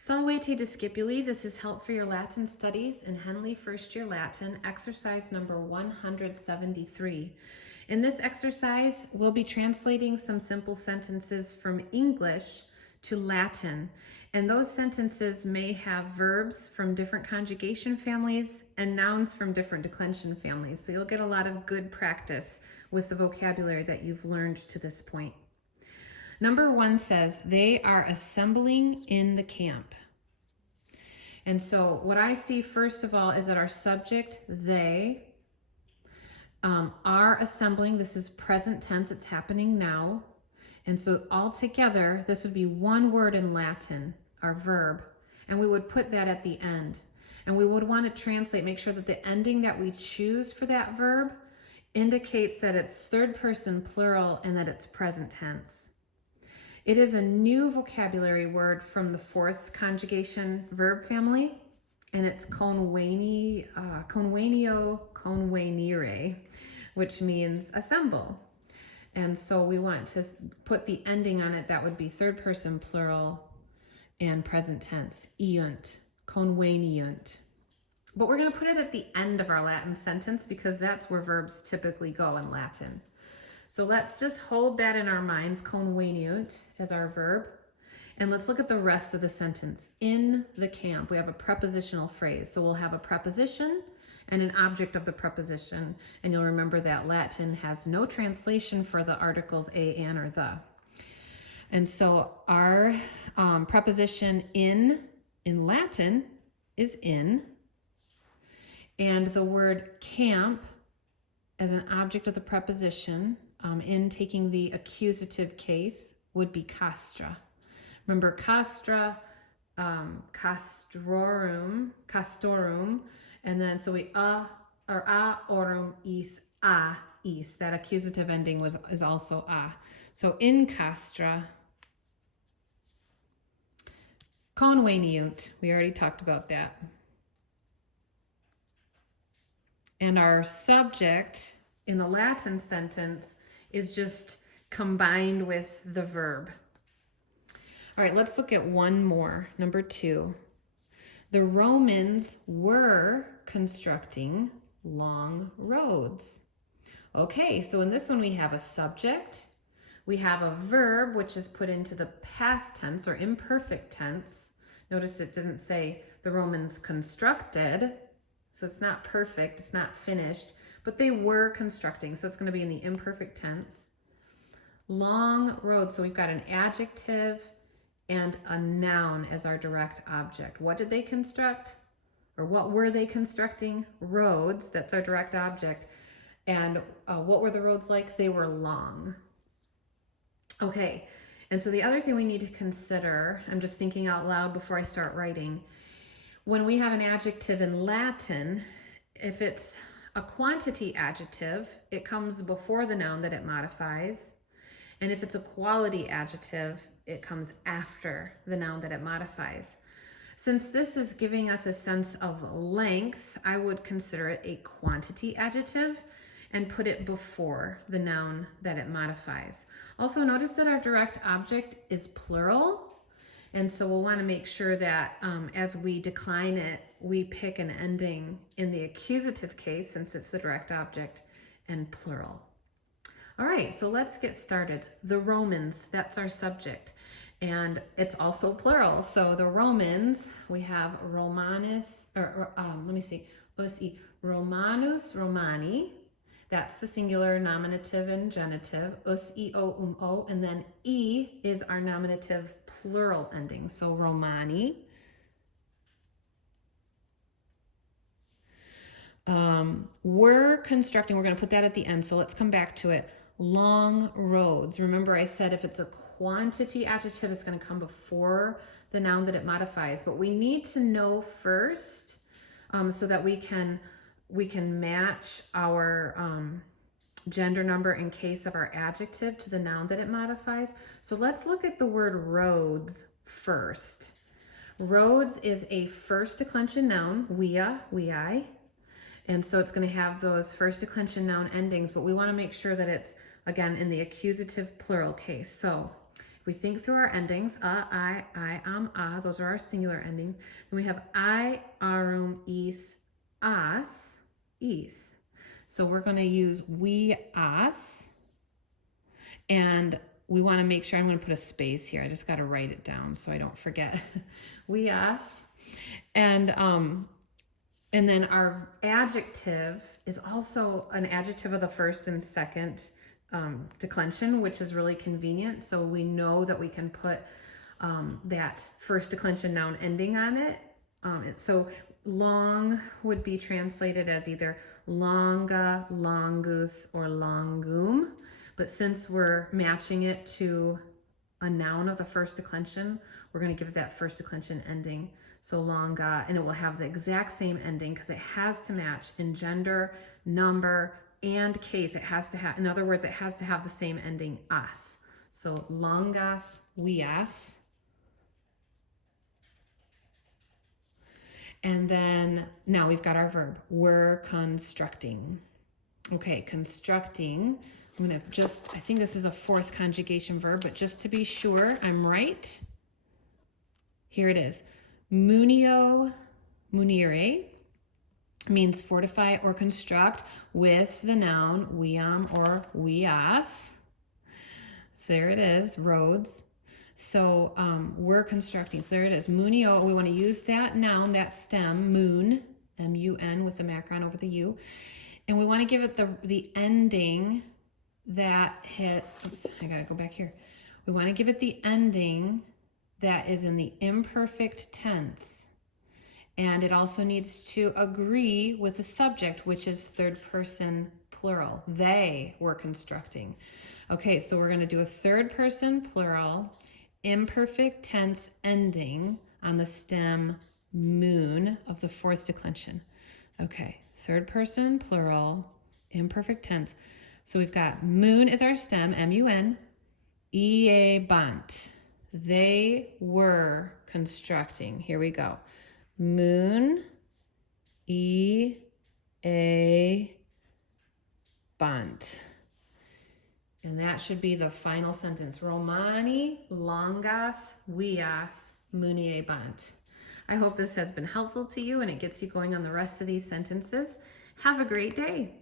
Solvete discipuli, this is Help for Your Latin Studies in Henle First Year Latin, exercise number 173. In this exercise, we'll be translating some simple sentences from English to Latin, and those sentences may have verbs from different conjugation families and nouns from different declension families, so you'll get a lot of good practice with the vocabulary that you've learned to this point. Number 1 says, they are assembling in the camp. And so what I see first of all is that our subject, they, are assembling. This is present tense, it's happening now. And so all together, this would be one word in Latin, our verb, and we would put that at the end. And we would want to translate, make sure that the ending that we choose for that verb indicates that it's third person plural and that it's present tense. It is a new vocabulary word from the 4th conjugation verb family, and it's convenio, convenire, which means assemble. And so we want to put the ending on it. That would be third person plural and present tense, iunt, conveniunt. But we're going to put it at the end of our Latin sentence because that's where verbs typically go in Latin. So let's just hold that in our minds, conveniunt as our verb. And let's look at the rest of the sentence. In the camp, we have a prepositional phrase. So we'll have a preposition and an object of the preposition. And you'll remember that Latin has no translation for the articles a, an, or the. And so our preposition in Latin is in. And the word camp as an object of the preposition, in taking the accusative case, would be castra. Remember, castra, castrorum, and then so we or a orum is a is. That accusative ending is also a. So in castra, conveniunt. We already talked about that. And our subject in the Latin sentence is just combined with the verb. All right, let's look at one more. Number 2. The Romans were constructing long roads. Okay, so in this one we have a subject, we have a verb which is put into the past tense or imperfect tense. Notice it didn't say the Romans constructed, so it's not perfect, it's not finished, but they were constructing, so it's going to be in the imperfect tense. Long roads, so we've got an adjective and a noun as our direct object. What did they construct? Or what were they constructing? Roads, that's our direct object. And what were the roads like? They were long. Okay, and so the other thing we need to consider, I'm just thinking out loud before I start writing, when we have an adjective in Latin, if it's a quantity adjective, it comes before the noun that it modifies. And if it's a quality adjective, it comes after the noun that it modifies. Since this is giving us a sense of length, I would consider it a quantity adjective and put it before the noun that it modifies. Also, notice that our direct object is plural. And so we'll want to make sure that as we decline it, we pick an ending in the accusative case, since it's the direct object, and plural. All right, so let's get started. The Romans, that's our subject. And it's also plural. So the Romans, we have Romanus, Romanus Romani. That's the singular nominative and genitive, us, e, o, o, and then e is our nominative plural ending. So Romani. We're constructing, we're going to put that at the end, so let's come back to it. Long roads. Remember I said if it's a quantity adjective, it's going to come before the noun that it modifies, but we need to know first so that we can match our gender number in case of our adjective to the noun that it modifies. So let's look at the word roads first. Roads is a first declension noun, we-I, and so it's going to have those first declension noun endings, but we want to make sure that it's, again, in the accusative plural case. So If we think through our endings, I, those are our singular endings. Then we have I, arum, is, us, is. So we're going to use we, us. And we want to make sure, I'm going to put a space here. I just got to write it down so I don't forget. We, us. And then our adjective is also an adjective of the first and second declension, which is really convenient. So we know that we can put that first declension noun ending on it. So long would be translated as either longa, longus, or longum. But since we're matching it to a noun of the first declension, we're going to give it that first declension ending. So longa, and it will have the exact same ending because it has to match in gender, number, and case. It has to have, in other words, it has to have the same ending, us. So longas, weas. And then now we've got our verb. We're constructing. Okay, constructing. I'm going to I think this is a fourth conjugation verb, but just to be sure I'm right, here it is. Munio, munire, means fortify or construct with the noun weam or weas. So there it is, roads. So we're constructing. So there it is, munio. We want to use that noun, that stem, moon, M-U-N, with the macron over the U. And we want to give it the ending that oops, I got to go back here. We want to give it the ending that is in the imperfect tense. And it also needs to agree with the subject, which is third person plural. They were constructing. Okay, so we're going to do a third person plural, imperfect tense ending on the stem moon of the fourth declension. Okay, third person plural, imperfect tense. So we've got moon is our stem, M-U-N, bant. They were constructing. Here we go. Moon, bant. And that should be the final sentence. Romani, longas, vias, munie bant. I hope this has been helpful to you and it gets you going on the rest of these sentences. Have a great day.